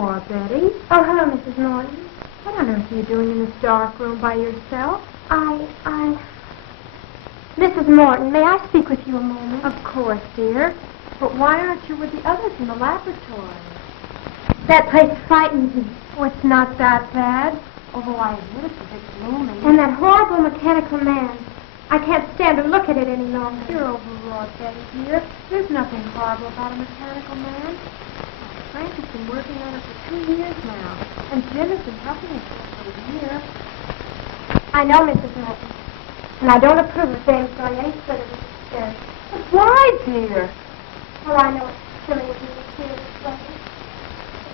are, Betty. Oh, hello, Mrs. Norton. What on earth are you doing in this dark room by yourself? Mrs. Morton, may I speak with you a moment? Of course, dear. But why aren't you with the others in the laboratory? That place frightens me. Oh, it's not that bad. Although I admit it's a bit gloomy. And that horrible mechanical man. I can't stand to look at it any longer. You're overwrought, Betty, dear. There's nothing horrible about a mechanical man. Frank has been working on it for 2 years now. And Jim has been helping him for a year. I know, Mrs. Morton. And I don't approve of James going any further with this experiment. But why, dear? Oh, I know it's silly of you to feel this way.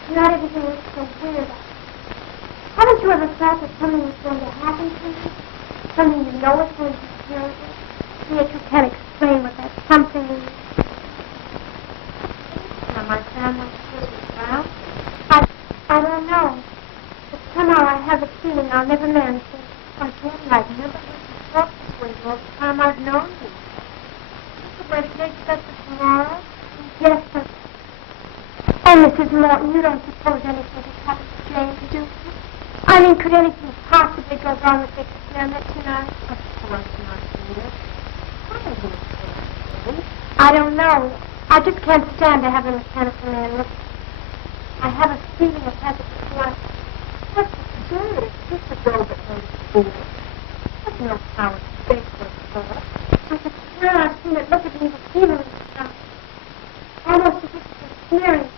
But not everything looks so weird. Haven't you ever thought that something was going to happen to you? Something you know is going to be terrible? And yet you can't explain what that something is. Now, my family still around? I don't know. But somehow I have a feeling I'll never marry him. Why, Betty, I've never heard you talk this way all the time I've known you. Is the wedding day set for tomorrow? Yes, but... Oh, Mrs. Morton, you don't suppose anything has happened to James, do you? I mean, could anything possibly go wrong with the experiment tonight? Of course not, dear. What is it? I don't know. I just can't stand to have a mechanical man look. I have a feeling it has a blood. What's absurd? Just a girl that knows school. There's no power to think for. I could swear I've seen it look at me with evil in its eyes. Almost as if it was sneering.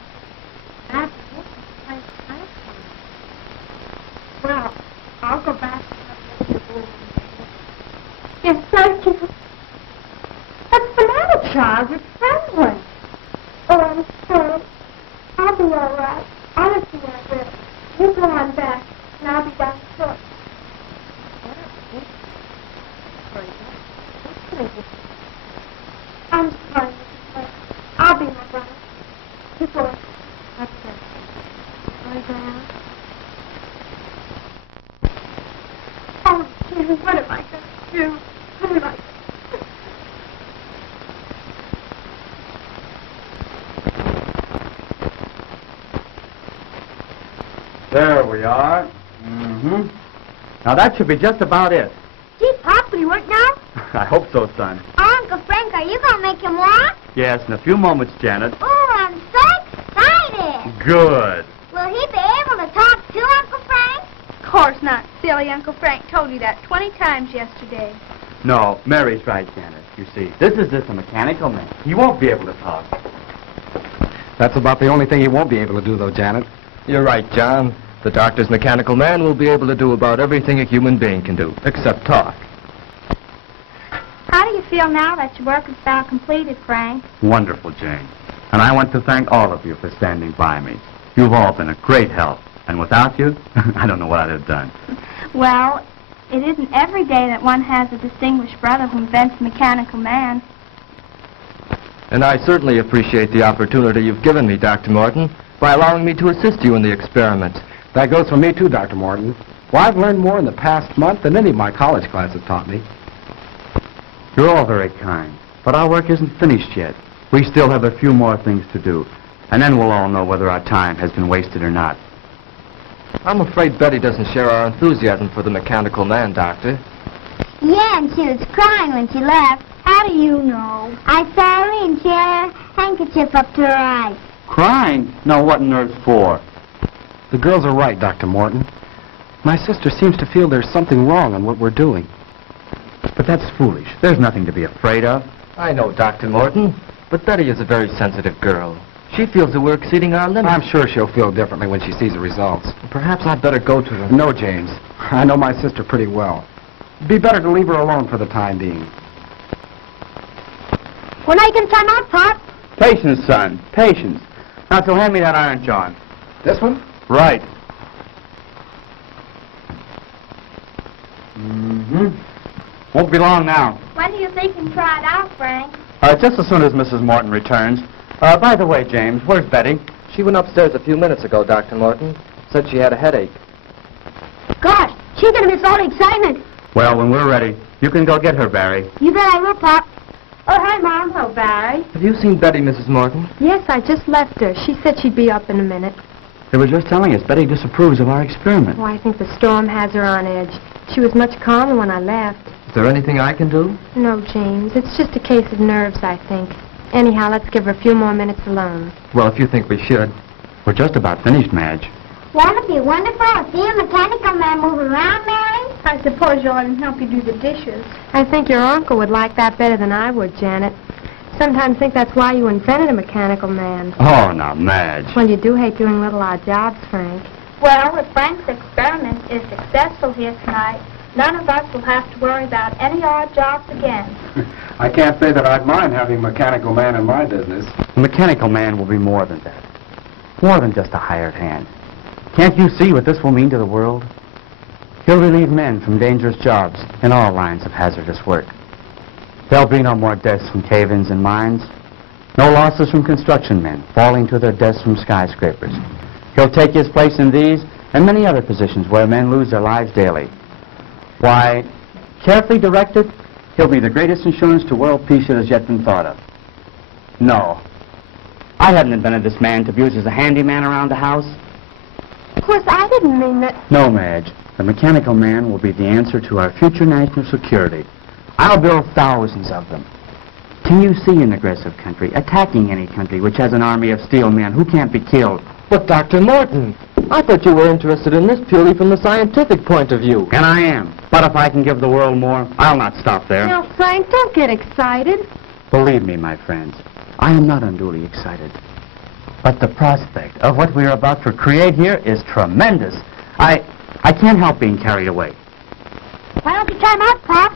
That's it. Well, I'll go back to the room. Yes, thank you. What's the matter, child? You're trembling. Oh, I'm sorry. I'll be all right. Honestly, I will. You go on back, and I'll be down short. I'm sorry, Mrs. West. I'll be my brother. You go in. That's it. Lie down. Oh, Jim, what am I going to do? What am I going to do? There we are. Now that should be just about it. Gee, Pop, will you work now? I hope so, son. Oh, Uncle Frank, are you going to make him walk? Yes, in a few moments, Janet. Oh, I'm so excited. Good. Will he be able to talk too, Uncle Frank? Of course not, silly. Uncle Frank told you that 20 times yesterday. No, Mary's right, Janet. You see, this is just a mechanical man. He won't be able to talk. That's about the only thing he won't be able to do, though, Janet. You're right, John. The doctor's mechanical man will be able to do about everything a human being can do, except talk. How do you feel now that your work is about completed, Frank? Wonderful, Jane. And I want to thank all of you for standing by me. You've all been a great help. And without you, I don't know what I'd have done. Well, it isn't every day that one has a distinguished brother who invents a mechanical man. And I certainly appreciate the opportunity you've given me, Dr. Morton, by allowing me to assist you in the experiment. That goes for me, too, Dr. Morton. Well, I've learned more in the past month than any of my college classes taught me. You're all very kind. But our work isn't finished yet. We still have a few more things to do. And then we'll all know whether our time has been wasted or not. I'm afraid Betty doesn't share our enthusiasm for the mechanical man, Doctor. Yeah, and she was crying when she left. How do you know? I saw her and she had her handkerchief up to her eyes. Crying? No, what on earth for? The girls are right, Dr. Morton. My sister seems to feel there's something wrong in what we're doing. But that's foolish. There's nothing to be afraid of. I know, Dr. Morton, but Betty is a very sensitive girl. She feels that we're exceeding our limits. I'm sure she'll feel differently when she sees the results. Perhaps I'd better go to her. No, James. I know my sister pretty well. It'd be better to leave her alone for the time being. When are you going to time out, Pop? Patience, son. Patience. Now, so hand me that iron, John. This one? Right. Won't be long now. When do you think you can try it out, Frank? Just as soon as Mrs. Morton returns. By the way, James, where's Betty? She went upstairs a few minutes ago, Dr. Morton. Said she had a headache. Gosh, she's going to miss all the excitement. Well, when we're ready, you can go get her, Barry. You bet I will, Pop. Oh, hi, Mom. Hello, Barry. Have you seen Betty, Mrs. Morton? Yes, I just left her. She said she'd be up in a minute. They were just telling us Betty disapproves of our experiment. Oh, I think the storm has her on edge. She was much calmer when I left. Is there anything I can do? No, James. It's just a case of nerves, I think. Anyhow, let's give her a few more minutes alone. Well, if you think we should. We're just about finished, Madge. Won't it be wonderful to see a mechanical man move around, Mary? I suppose you'll let him help you do the dishes. I think your uncle would like that better than I would, Janet. Sometimes think that's why you invented a mechanical man. Oh, now, Madge. Well, you do hate doing little odd jobs, Frank. Well, if Frank's experiment is successful here tonight, none of us will have to worry about any odd jobs again. I can't say that I'd mind having a mechanical man in my business. The mechanical man will be more than that. More than just a hired hand. Can't you see what this will mean to the world? He'll relieve men from dangerous jobs in all lines of hazardous work. There'll be no more deaths from cave-ins and mines. No losses from construction men falling to their deaths from skyscrapers. He'll take his place in these and many other positions where men lose their lives daily. Why, carefully directed, he'll be the greatest insurance to world peace that has yet been thought of. No. I hadn't invented this man to be used as a handyman around the house. Of course, I didn't mean that. No, Madge. The mechanical man will be the answer to our future national security. I'll build thousands of them. Can you see an aggressive country attacking any country which has an army of steel men who can't be killed? But, Dr. Morton, I thought you were interested in this purely from the scientific point of view. And I am. But if I can give the world more, I'll not stop there. Now, Frank, don't get excited. Believe me, my friends, I am not unduly excited. But the prospect of what we are about to create here is tremendous. I can't help being carried away. Why don't you try him out, Pop?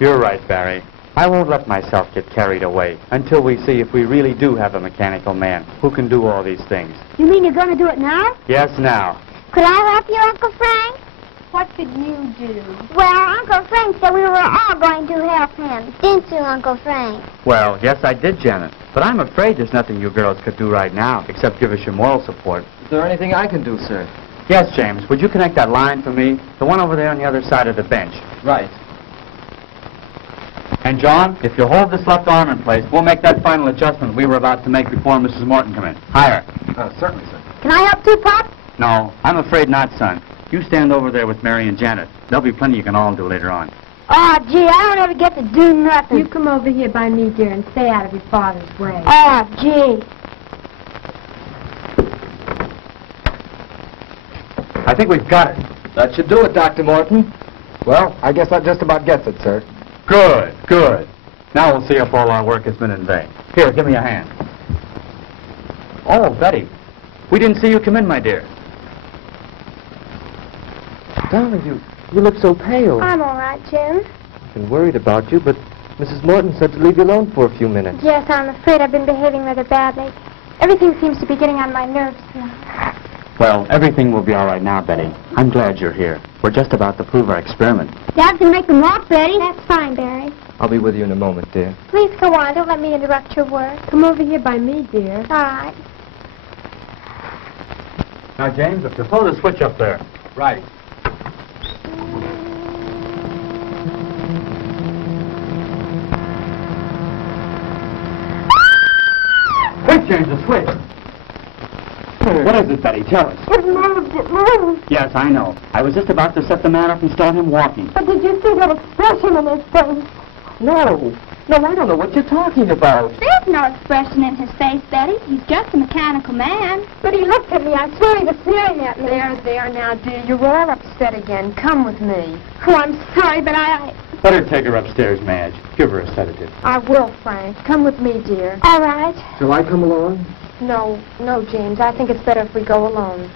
You're right, Barry. I won't let myself get carried away until we see if we really do have a mechanical man who can do all these things. You mean you're going to do it now? Yes, now. Could I help you, Uncle Frank? What could you do? Well, Uncle Frank said we were all going to help him. Didn't you, Uncle Frank? Well, yes, I did, Janet. But I'm afraid there's nothing you girls could do right now except give us your moral support. Is there anything I can do, sir? Yes, James. Would you connect that line for me? The one over there on the other side of the bench. Right. And, John, if you hold this left arm in place, we'll make that final adjustment we were about to make before Mrs. Morton come in. Higher. Certainly, sir. Can I help too, Pop? No, I'm afraid not, son. You stand over there with Mary and Janet. There'll be plenty you can all do later on. Oh, gee, I don't ever get to do nothing. You come over here by me, dear, and stay out of your father's way. Oh, gee. I think we've got it. That should do it, Dr. Morton. Well, I guess that just about gets it, sir. Good, good. Now we'll see if all our work has been in vain. Here, give me a hand. Oh, Betty, we didn't see you come in, my dear. Darling, you look so pale. I'm all right, Jim. I've been worried about you, but Mrs. Morton said to leave you alone for a few minutes. Yes, I'm afraid I've been behaving rather badly. Everything seems to be getting on my nerves now. Well, everything will be all right now, Betty. I'm glad you're here. We're just about to prove our experiment. Dad can make them walk, Betty. That's fine, Barry. I'll be with you in a moment, dear. Please go on. Don't let me interrupt your work. Come over here by me, dear. All right. Now, James, if you pull the switch up there. Right. Quick, James, the switch. What is it, Betty? Tell us. It moved, it moved. Yes, I know. I was just about to set the man up and start him walking. But did you see that expression in his face? No, I don't know what you're talking about. There's no expression in his face, Betty. He's just a mechanical man. But he looked at me. I swear he was staring at me. There now, dear. You're all upset again. Come with me. Oh, I'm sorry, but I... Better take her upstairs, Madge. Give her a sedative. I will, Frank. Come with me, dear. All right. Shall I come along? No, James. I think it's better if we go alone.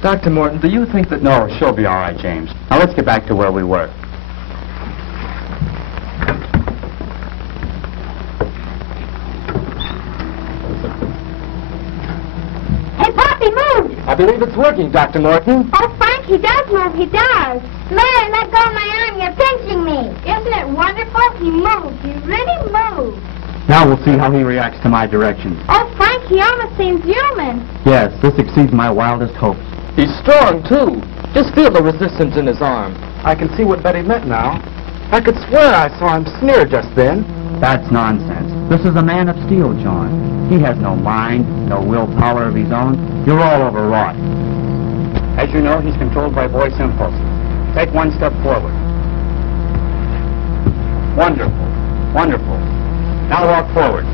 Dr. Morton, do you think that... No, she'll be all right, James. Now, let's get back to where we were. Hey, Pop, he moved. I believe it's working, Dr. Morton. Oh, Frank, he does move, he does. Mary, let go of my arm. You're pinching me. Isn't it wonderful? He moved. He really moved. Now we'll see how he reacts to my directions. Oh, Frank, he almost seems human. Yes, this exceeds my wildest hopes. He's strong, too. Just feel the resistance in his arm. I can see what Betty meant now. I could swear I saw him sneer just then. That's nonsense. This is a man of steel, John. He has no mind, no willpower of his own. You're all overwrought. As you know, he's controlled by voice impulses. Take one step forward. Wonderful. Wonderful. Now walk forward.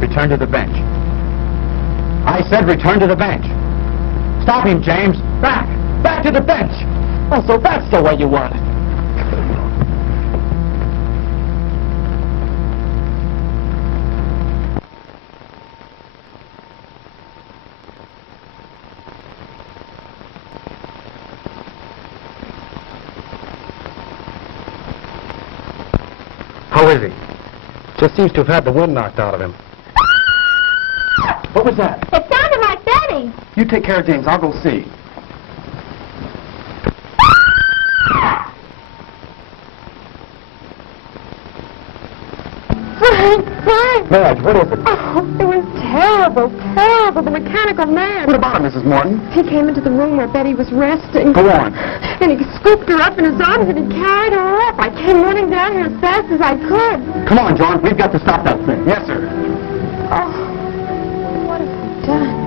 Return to the bench. I said return to the bench. Stop him, James. Back. Back to the bench. Oh, so that's the way you want it. How is he? Just seems to have had the wind knocked out of him. What was that? It sounded like Betty. You take care of James. I'll go see. Frank! Madge, what is it? Oh, it was terrible, terrible. The mechanical man. What about him, Mrs. Morton? He came into the room where Betty was resting. Go on. And he scooped her up in his arms and he carried her up. I came running down here as fast as I could. Come on, John. We've got to stop that thing. Yes, sir. Oh, what have we done?